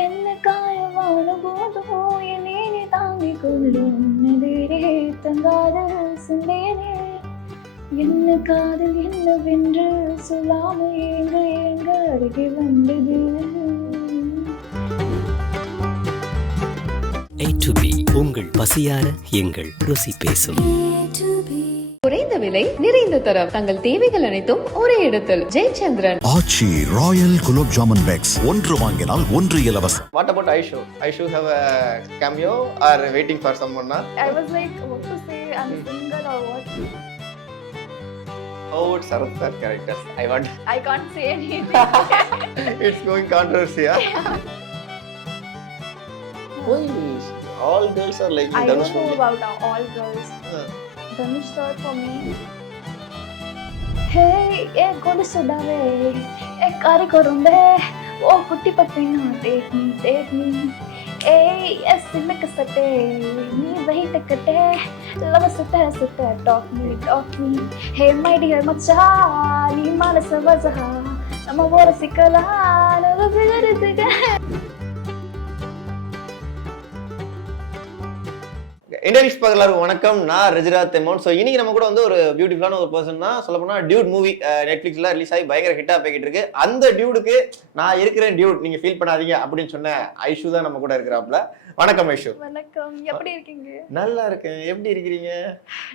என்ன காயமான போதும் என்னை நீ தாங்கிக் கொள்ளும் எதிரே தங்காத சிந்தேனே என்ன காதல் என்னவென்று சொல்லாமல் எங்க எங்க அருகே வந்தது. A to B உங்கள் பசியார எங்கள் ருசி பேசும். குறைந்த விலை நிறைந்த தரம் தங்கள் தேவைகள் அனைத்தும் ஒரே இடத்தில். ஜெயச்சந்திரன். ஆச்சி ராயல் குலோப் ஜாமுன் பேக்ஸ் ஒன்று வாங்கினால் ஒன்று இலவசம். What about Aishu? Aishu have a cameo or waiting for someone? Na? I was like, what to say? I'm single or what? How would Sarath sir characters? I want. I can't say anything. It's going controversy. Yeah? Why all girls are like I Dhanush don't know only? about all girls. Huh. Dhanush sir for me. Hey, ए गोली सुडावे, ए कारी करूँबे, ओ कुट्टी पपीना take me. Hey, yes, मैं कसटे, नी वही टकटे, love सते, talk me. Hey, my dear मच्चा, नी मानस वजहा, नम bore सिकला, नव बिगड़ते இண்டரிக்ஸ் பகலாருக்கு வணக்கம். நான் ரஜிராத் தெமோன். ஸோ இன்னைக்கு நம்ம கூட வந்து ஒரு பியூட்டிஃபுல்லான ஒரு பர்சன் தான். சொல்ல போனால் டியூட் மூவி நெட்ஃப்ளிக்ஸில் ரிலீஸ் ஆகி பயங்கர ஹிட்டாக போய்கிட்டு இருக்கு. அந்த டியூடுக்கு நான் இருக்கிறேன் டியூட், நீங்கள் ஃபீல் பண்ணாதீங்க அப்படின்னு சொன்ன ஐஷு தான் நம்ம கூட இருக்கிறாப்புல. வணக்கம் ஐஷு. வணக்கம், எப்படி இருக்கீங்க? நல்லா இருக்கேன். எப்படி இருக்கிறீங்க?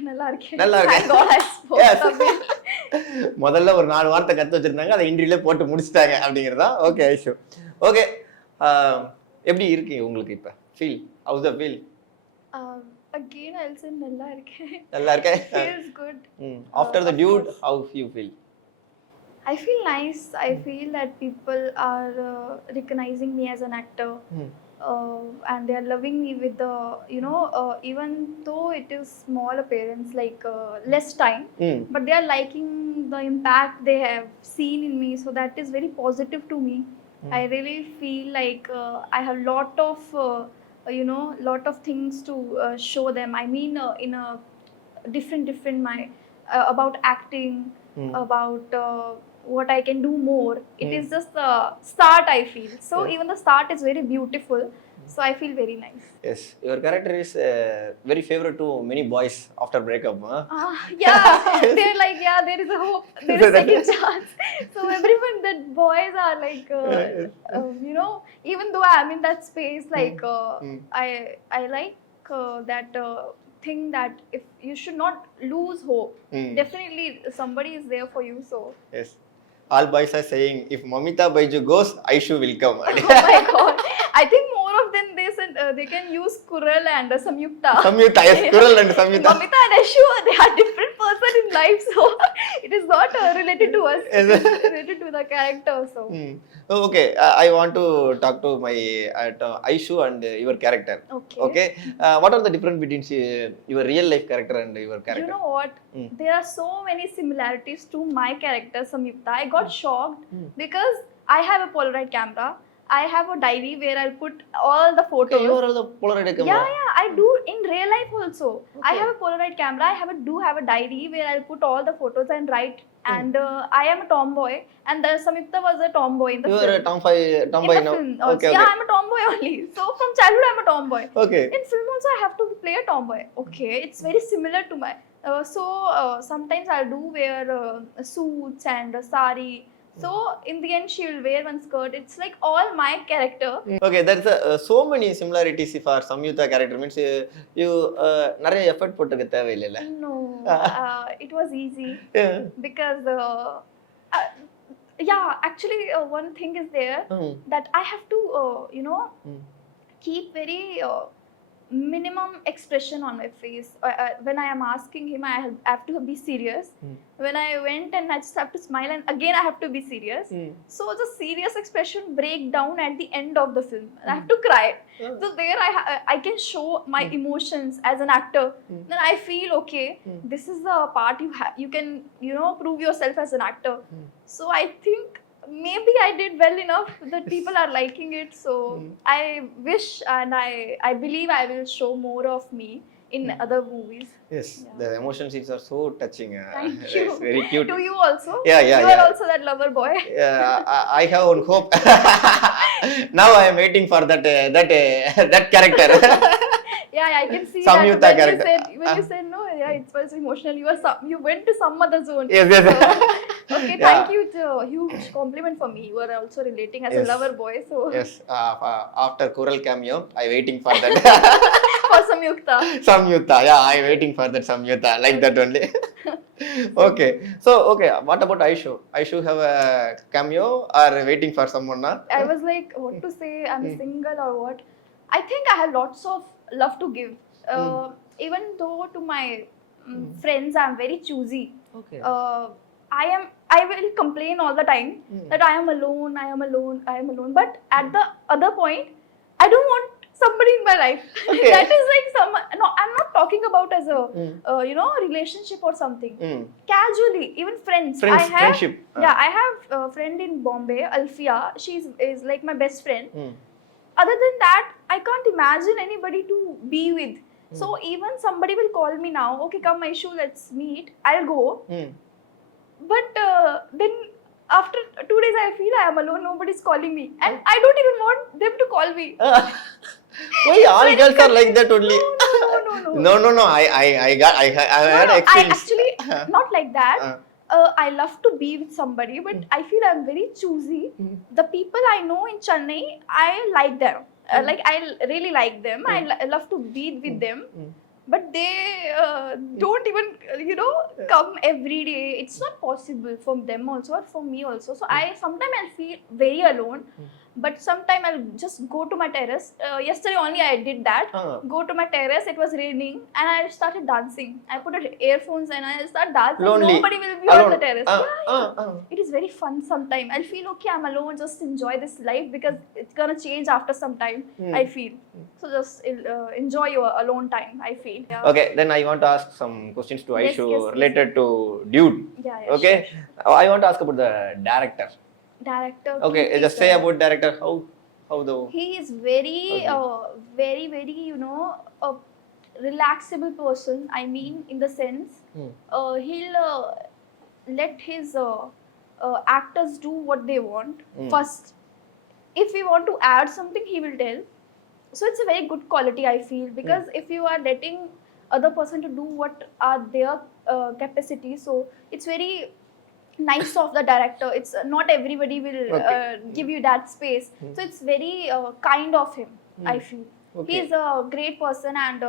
நல்லா இருக்கேன். நல்லா இருக்கேன். Thank God I spoke Tamil. முதல்ல ஒரு 4 வார்த்தை கற்று வச்சிருந்தாங்க, அதை இன்ட்ரியிலே போட்டு முடிச்சிட்டாங்க அப்படிங்கிறதா. Okay Aishu, okay. எப்படி இருக்கு உங்களுக்கு இப்போ ஃபீல்? ஹவுஸ் த ஃபீல்? Again I'll say நல்லா இருக்கேன். நல்லா இருக்கேன். Feels good. After the dude, how you feel? I feel nice. I feel that people are recognizing me as an actor. And they are loving me with the, even though it is small appearance, like less time, but they are liking the impact they have seen in me. So that is very positive to me. I really feel like I have lot of things to show them. I mean, in a different my about acting, about what I can do more. It is just the start, I feel. So even the start is very beautiful. So I feel very nice. Yes, your character is very favorite to many boys after breakup. Yeah, they're like, yeah, there is a hope, there is second chance. So everyone, that boys are like, even though I'm in that space, like I like that thing that if you should not lose hope. Definitely somebody is there for you. So Yes, all boys are saying if Mamita Baiju goes, Aishu will come. oh my God, I think more of them they can use Kural and Samyukta. Samyukta, yes, Kural and Samyukta. Mamita and Aishu, they are different person in life, so it is not related to us. It is related to the character. So Okay, I want to talk to my Aishu and your character. Okay. What are the difference between your real life character and your character? You know what? There are so many similarities to my character Samyukta. I got shocked because I have a Polaroid camera. I have a diary where I'll put all the photos. Okay, you are the Polaroid camera. Yeah, I do in real life also. Okay. I have a Polaroid camera. I do have a diary where I'll put all the photos and write. And I am a tomboy, and Samyukta was a tomboy in the film. You are a tomboy in the now. film also. Okay. Yeah, I'm a tomboy only. So from childhood, I'm a tomboy. Okay. In film also, I have to play a tomboy. Okay, it's very similar to my. Sometimes I'll do wear suits and sari. So in the end, she will wear one skirt. It's like all my character. Okay, there's so many similarities for Samyukta character. Means you நிறைய effort போட்டுக்க தேவையில்லைல. No, it was easy. Yeah. Because actually one thing is there that I have to keep very minimum expression on my face. When I am asking him, I have to be serious. When I went and I just have to smile, and again I have to be serious. So the serious expression break down at the end of the film. I have to cry. So there I can show my emotions as an actor. Then I feel okay. This is the part you can prove yourself as an actor. So I think maybe I did well enough that people are liking it. So I wish and I believe I will show more of me in other movies. Yes, Yeah. the emotion scenes are so touching. Thank you. It's very cute. Do you also? Yeah, yeah, You are yeah. also that lover boy. I have one hope. Now I am waiting for that character. Yeah, I can see Samyuta that character. when you said no, yeah, it was emotional. You went to some other zone. Yes, yes. Okay, Yeah. thank you. It's a huge compliment for me. You are also relating as Yes. a lover boy, so Yes, after Kural cameo, I waiting for that. for Samyukta. Samyuta, yeah, I waiting for that Samyuta, like that only. Okay, so okay, what about Aishu? Aishu have a cameo or waiting for someone? Na? I was like, what to say? I'm single or what? I think I have lots of love to give. Even though to my friends, I'm very choosy. Okay. I will complain all the time that I am alone, I am alone, I am alone. But at the other point, I don't want somebody in my life. Okay. That is like no, I'm not talking about as a relationship or something. Casually, even friends. Friends, I have, friendship. Yeah, I have a friend in Bombay, Alfia. Is like my best friend. Other than that, I can't imagine anybody to be with. So even somebody will call me now, okay, come Aishu, let's meet. I'll go. But then after 2 days, I feel I am alone. Nobody's calling me, and I don't even want them to call me. Why all girls are like that only? No. I had experience. I actually not like that. I love to be with somebody, but I feel I'm very choosy. The people I know in Chennai, I like them. Like I really like them. I love to be with them. But they don't even, come every day. It's not possible for them also or for me also. So sometimes I'll feel very alone. But sometimes I'll just go to my terrace. Yesterday only I did that. Go to my terrace. It was raining, and I started dancing. I put earphones and I start dancing. Lonely. Nobody will be Alone. on the terrace. It is very fun sometimes. I'll feel okay. I'm alone. Just enjoy this life because it's gonna change after some time. I feel so. Just enjoy your alone time. I feel. Yeah. Okay, then I want to ask some questions to Aishu Yes. related to Dude. Yeah, Okay, I want to ask about the director. Director. Okay, Kirti just say sir. about director. How the He is very, very, a relaxable person. I mean, in the sense, he'll let his actors do what they want first. If we want to add something, he will tell. So it's a very good quality, I feel, because if you are letting other person to do what are their capacity, so it's very nice of the director. It's not everybody will give you that space. So it's very kind of him, I feel. He's a great person, and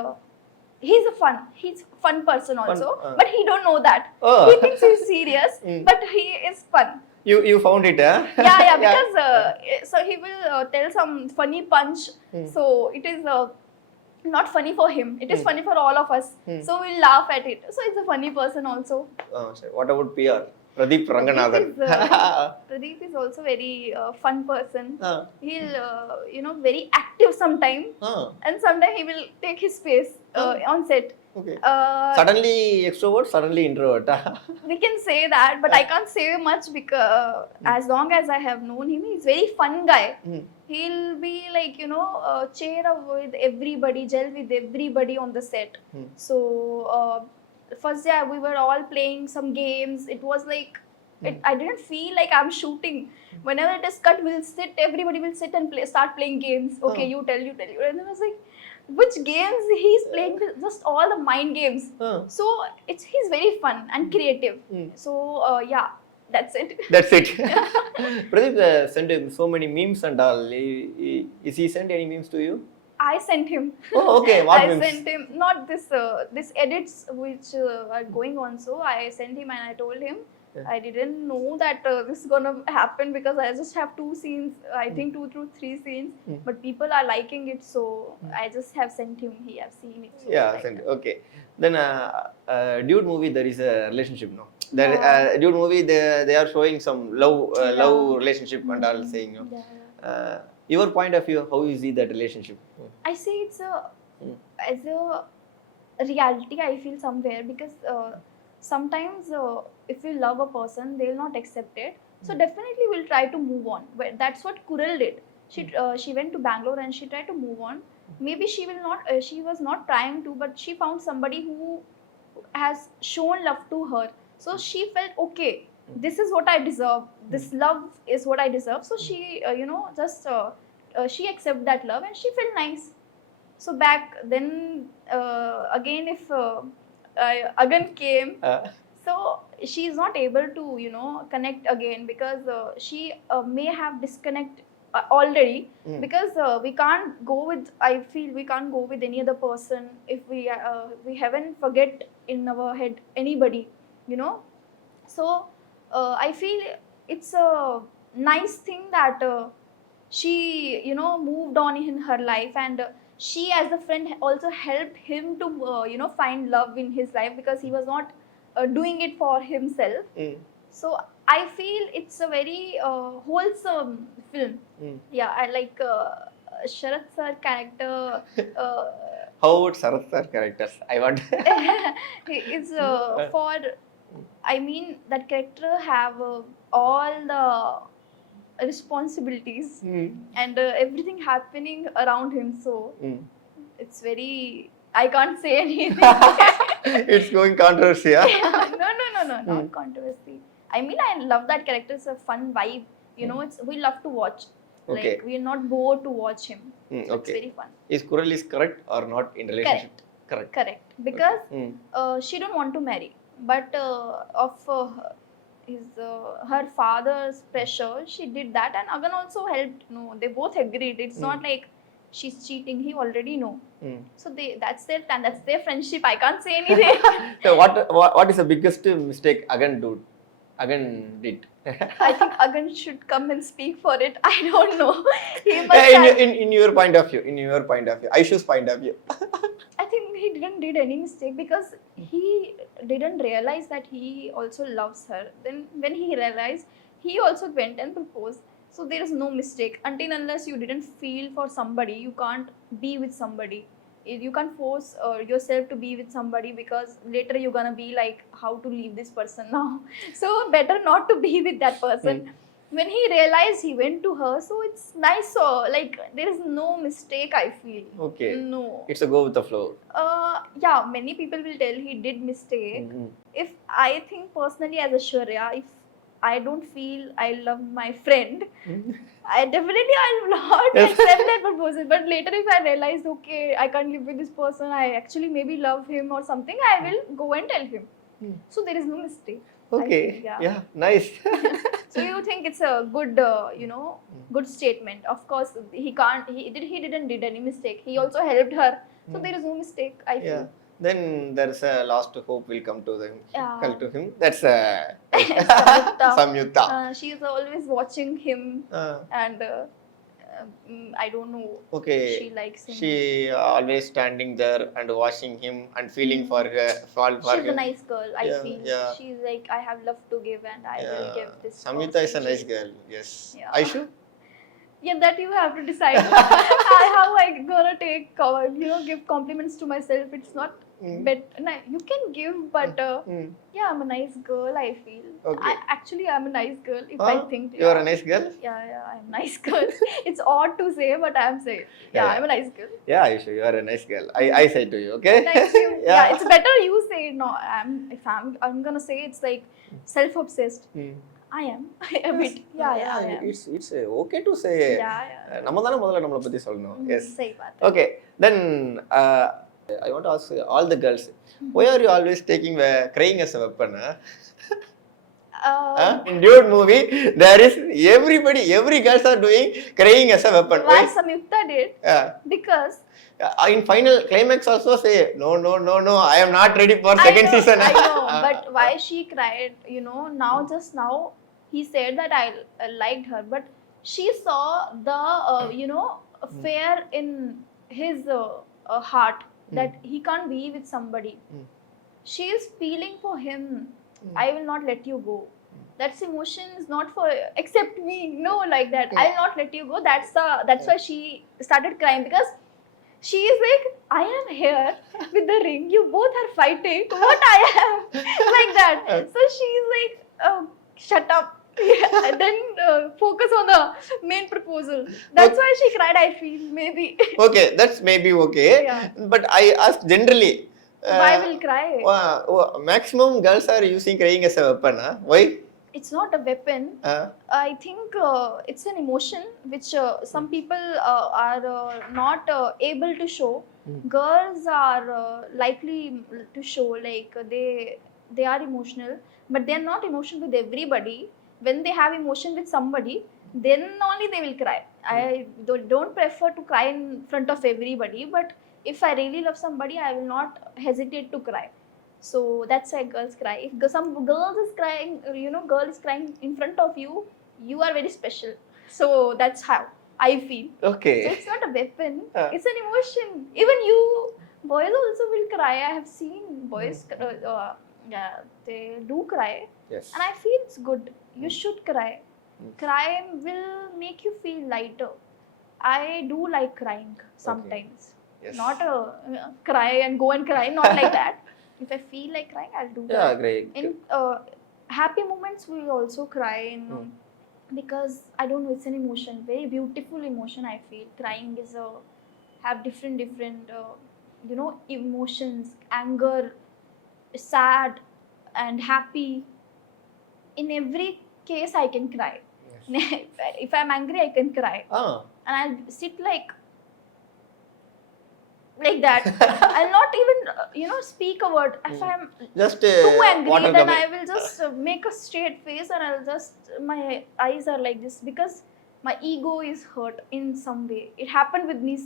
he's a fun person also, but he don't know that. He thinks he's serious, but he is fun. You found it, huh? Yeah, because so he will tell some funny punch. So it is not funny for him. It is funny for all of us. So we'll laugh at it. So it's a funny person also. What about PR? Pradeep Ranganathan. Pradeep is also very fun person. He'll very active sometime, and sometime he will take his space on set. Okay. Suddenly extrovert, suddenly introvert. We can say that, but I can't say much because as long as I have known him, he's very fun guy. He'll be like, cheer up with everybody, gel with everybody on the set. So first day we were all playing some games. It was like, I didn't feel like I'm shooting. Whenever it is cut, everybody will sit and start playing games. Okay, you tell. And I was like, which games he's playing? Just all the mind games. So he's very fun and creative. So yeah, that's it. That's it. Pradeep sent him so many memes and all. Is he sent any memes to you? I sent him. Oh, okay. What memes? I sent him not this edits which are going on. So I sent him and I told him I didn't know that this is gonna happen because I just have 2 scenes. I think 2 to 3 scenes, but people are liking it, so I just have sent him. He have seen it. So Yeah, sent. Okay. Then Dude movie, there is a relationship, no? Dude movie, they are showing some love relationship and all saying, no? Your point of view, how you see that relationship? I say it's as a reality. I feel somewhere because sometimes if we love a person, they will not accept it. So definitely we'll try to move on. But that's what Kural did. She went to Bangalore and she tried to move on. maybe she will not she was not trying to, but she found somebody who has shown love to her, so she felt okay, this is what I deserve, this love is what I deserve, so she just she accepted that love and she felt nice. So back then again, if Agan came, so she is not able to connect again, because she may have disconnect already, because we can't go with, I feel we can't go with any other person if we haven't forget in our head anybody, so I feel it's a nice thing that she moved on in her life, and she as a friend also helped him to find love in his life, because he was not doing it for himself. So I feel it's a very wholesome film. Yeah, I like Sharat sir character. How about Sarath sir characters? I want. It's for, I mean, that character have all the responsibilities and everything happening around him, so it's very, I can't say anything. It's going controversy, yeah? No, not controversy. I mean, I love that character. It's a fun vibe. It's, we love to watch. Okay. Like, we are not bored to watch him. So it's Okay. very fun. Is Kural is correct or not in relationship? Correct. Correct. Because she don't want to marry, but of his her father's pressure, she did that, and Agan also helped. No, they both agreed. It's not like she's cheating. He already know. So that's their friendship. I can't say anything. So what is the biggest mistake Agan did? I think Agan should come and speak for it. I don't know. He must have, in your point of view, Aishu's point of view. I think he didn't did any mistake, because he didn't realize that he also loves her. Then when he realized, he also went and proposed. So there is no mistake. Until unless you didn't feel for somebody, you can't be with somebody. You can't force yourself to be with somebody, because later you're gonna be like, how to leave this person now. So better not to be with that person. When he realized, he went to her. So it's nice. So like, there is no mistake, I feel. Okay. No. It's a go with the flow. Yeah, many people will tell he did mistake. If I think personally as a Shwarya, if I don't feel I love my friend, I will not accept that proposal. But later, if I realize, okay, I can't live with this person, I actually maybe love him or something, I will go and tell him. So there is no mistake. Okay. I think, Yeah. Nice. So you think it's a good, good statement? Of course, he can't. He didn't did any mistake. He also helped her. So there is no mistake, I feel. Yeah. Then there's a last hope will come to them. Yeah. Come to him. That's Samyukta. Samyukta. She is always watching him, and I don't know. Okay. She likes him. She always standing there and watching him and feeling for him. She's a nice girl, I feel. Yeah. She's like, I have love to give, and I will give this. Samyukta is a person. nice girl. Yes. Yeah. Aishu? Yeah, that you have to decide. How I gonna take, give compliments to myself. It's not. But you can give, but yeah, I'm a nice girl, I feel. Okay. I'm a nice girl if I think. You are a nice girl? Yeah, I'm a nice girl. It's odd to say, but I'm saying. Yeah, I'm a nice girl. Yeah, Aishu, you are a nice girl. I say to you, okay? Thank you. Yeah, it's better you say. No, I'm gonna say it's like self-obsessed. I am a bit. Yeah, I am. It's okay to say. Yeah. நம்ம தான முதல்ல நம்மள பத்தி சொல்லணும். Yes. Say that. Okay. Then I want to ask all the girls, why are you always taking crying as a weapon? In dude movie, there is every girls are doing crying as a weapon. Why Samyukta did? Because in final climax also say, no, I am not ready for second season. I know, but why she cried, just now he said that I liked her, but she saw the, fear in his heart that he can't be with somebody. She is feeling for him. I will not let you go. That's emotion is not for except me. No, like that. I will not let you go. That's why she started crying, because she is like, I am here with the ring. You both are fighting. What I am? Like that. So she is like, shut up. Yeah, then focus on the main proposal. That's why she cried, I feel, maybe. Okay, that's maybe okay. Yeah. But I ask generally. Why will cry? Maximum girls are using crying as a weapon. Huh? Why? It's not a weapon. I think it's an emotion which some people are not able to show. Girls are likely to show, like they are emotional, but they are not emotional with everybody. When they have emotion with somebody, then only they will cry. I don't prefer to cry in front of everybody, but if I really love somebody, I will not hesitate to cry. So that's why girls cry. If some girls is crying, girl is crying in front of you, you are very special. So that's how I feel. Okay. So it's not a weapon. It's an emotion. Even you, boys also will cry. I have seen boys, yeah, they do cry. Yes. And I feel it's good. You should cry. Crying will make you feel lighter. I do like crying sometimes. Yes. Not cry and go and cry, not like that. If I feel like crying, I'll do that. Yeah, great. In happy moments, we also cry because I don't know, it's an emotion, very beautiful emotion. I feel crying is have different emotions, anger, sad, and happy. In every case, I can cry. Yes. If I'm angry, I can cry, and I'll sit like that. I'll not even speak a word. If I'm just too angry, water then coming. I will just make a straight face, and I'll just, my eyes are like this because my ego is hurt in some way. It happened with me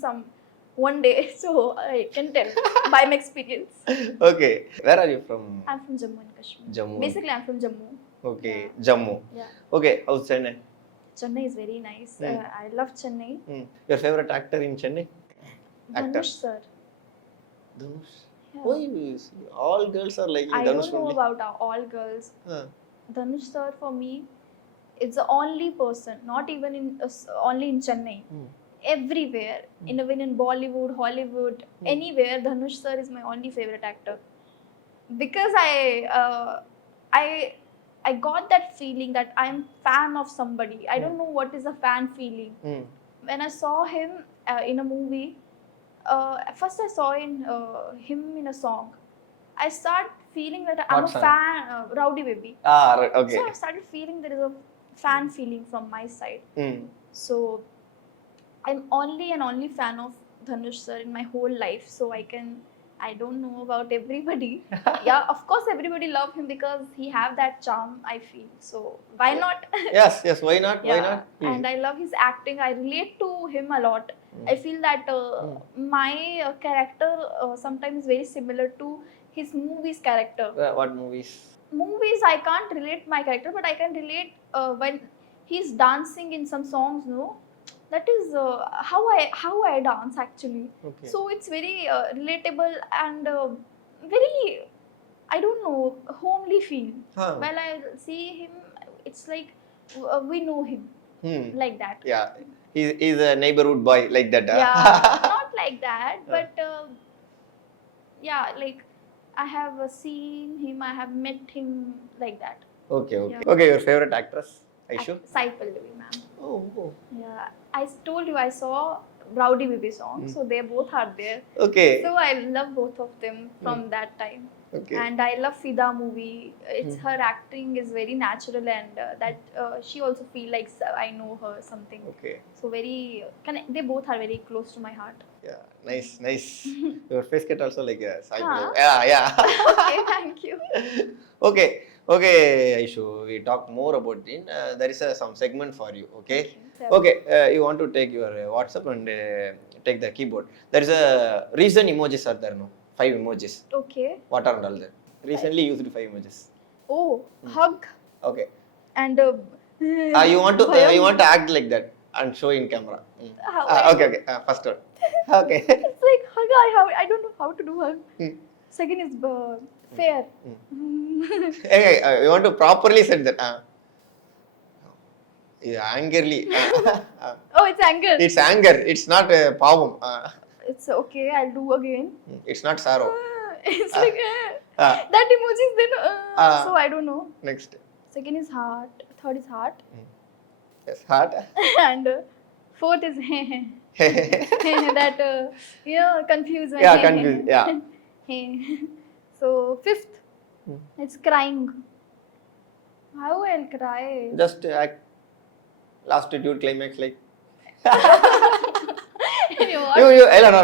one day, so I can tell by my experience. Okay, where are you from? I'm from Jammu and Kashmir. Jammu. Basically, I'm from Jammu. Okay, Yeah. Jammu. Yeah. Okay, how's Chennai? Chennai is very nice. I love Chennai. Your favorite actor in Chennai? Dhanush sir. Dhanush. Yeah. Why all girls are liking I Dhanush don't know only? about all girls. Dhanush sir, for me, it's the only person, not even only in Chennai. Everywhere, even in Bollywood, Hollywood, anywhere, Dhanush sir is my only favorite actor. Because I got that feeling that I'm fan of somebody. I don't know what is a fan feeling. When I saw him in a movie, first I saw him in a song. I started feeling that I'm What a song? fan, Rowdy Baby. Right, okay. So I started feeling there is a fan feeling from my side. So I'm only fan of Dhanush sir in my whole life. So I don't know about everybody. Yeah, of course everybody love him because he have that charm, I feel. So why not? Yes, why not? Yeah. Why not? And I love his acting. I relate to him a lot. I feel that my character sometimes is very similar to his movies character. What movies? Movies, I can't relate my character, but I can relate when he's dancing in some songs, no? That is how I dance actually. Okay. So it's very relatable and very, I don't know, homely feel. While I see him, it's like we know him, like that. Yeah, he's a neighborhood boy, like that. Yeah, not like that, but yeah, like I have seen him, I have met him, like that. Okay. Yeah. Okay, your favorite actress? Aishu? Sai Pallavi, ma'am. Oh. Yeah, I told you I saw Rowdy Baby song, so they both are there. Okay. So I love both of them from that time. Okay. And I love Fida movie. It's her acting is very natural, and that she also feel like I know her something. Okay. So they both are very close to my heart. Yeah, nice. Your face cut also like a Sai Huh? Pallavi. Yeah. Okay, thank you. Okay, Aishu, we talk more about it. There is some segment for you, okay? Okay, you want to take your WhatsApp and take the keyboard. There is a reason emojis are there, no? 5 emojis. Okay. What are all there? Recently used 5 emojis. Oh, hug Okay. and You want to act like that and show in camera. Okay. First one. Okay. It's like hug. I don't know how to do hug. Second is fair. Hey, you want to properly say that. Angrily. Oh, it's anger. It's anger. It's not pavam. It's okay. I'll do again. It's not sorrow. It's like that emoji is then. So I don't know. Next. Second is heart. third is heart, Yes, heart. and fourth is that confuse my Yeah, confused. Yeah. So fifth, it's crying. How I'll cry? Just act last dude climax like You know what? you no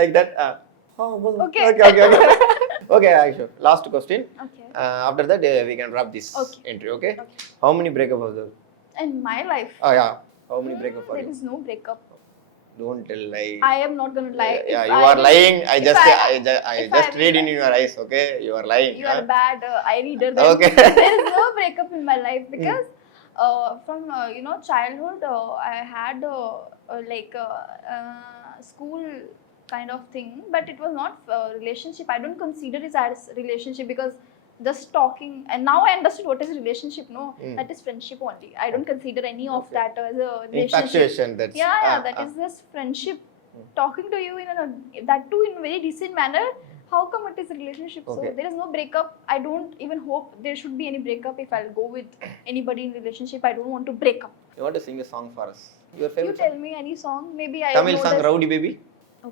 like that. Okay. Okay. Okay, Aisha. Last question. Okay. After that, we can wrap this Okay. entry. Okay. Okay. How many breakup was there? In my life, Oh yeah. How many breakup for there you? is no breakup. Don't tell lie. I am not gonna lie. Yeah, If you I are will- lying. I if just if just I read will- in your eyes. Okay, you are lying. You are bad eye reader. Then. Okay. There is no breakup in my life because from childhood I had school kind of thing, but it was not relationship. I don't consider it as relationship because just talking, and now I understood what is relationship. No, that is friendship only. I don't consider any of that as a relationship. Infatuation. That's That is just friendship. Talking to you that too in a very decent manner. How come it is a relationship? Okay. So there is no breakup. I don't even hope there should be any breakup. If I'll go with anybody in relationship, I don't want to break up. You want to sing a song for us? Your You favorite tell me any song. Maybe I Tamil know song, this. Rowdy Baby.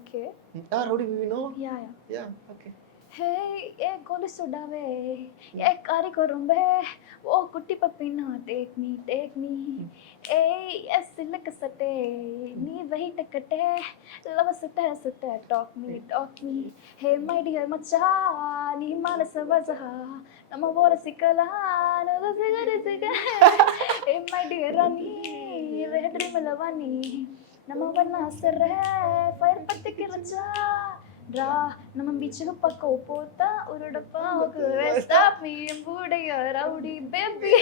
Okay. Rowdy Baby, no? Yeah. Yeah. Okay. Hey, ye goli sudave, ye kari korumbe, wo kutti papina, take me. Hey, yes, silk sate, nee wahi takate, love sate, talk me. Hey, my dear macha, nee manasa vazaha, nama vora sikala, no sigara. Hey, my dear rani, red rimalavani, nama varna sarre, fire patti kiracha. Dra, nama beach pakko pota, urudappa stop me, rowdy baby.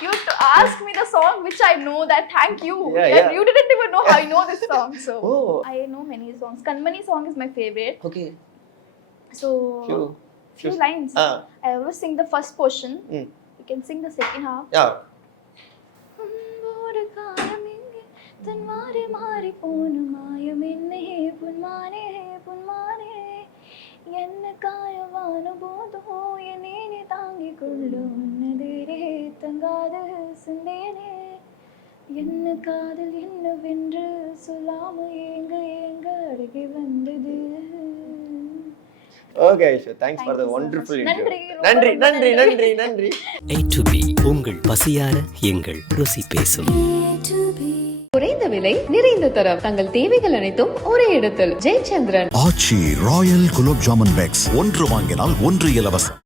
You have to ask me the song which I know that. Thank you. Yeah. You didn't even know how I know this song. So Oh. I know many songs. Kanmani song is my favorite. Okay. So few lines. I always sing the first portion. You can sing the second half. Yeah. தன்மாறி மாறி போன மாயம் என்னே புன்மானே என்ன காயவான போதோ என்னே தாங்கிக் கொள்ளும் உன்னதேரே தங்காத சிந்தேனே என்ன காதல் என்னவென்று சொல்லாம ஏங்க அழகி வந்தது. Okay, Aisha. Thanks for the you so wonderful much. interview. நன்றி. A to B உங்கள் பசியார எங்கள் ருசி பேசும். குறைந்த விலை நிறைந்த தரம் தங்கள் தேவைகள் அனைத்தும் ஒரே இடத்தில். ஜெயச்சந்திரன். ஆச்சி ராயல் குலோப் ஜாமுன் பேக்ஸ் ஒன்று வாங்கினால் ஒன்று இலவசம்.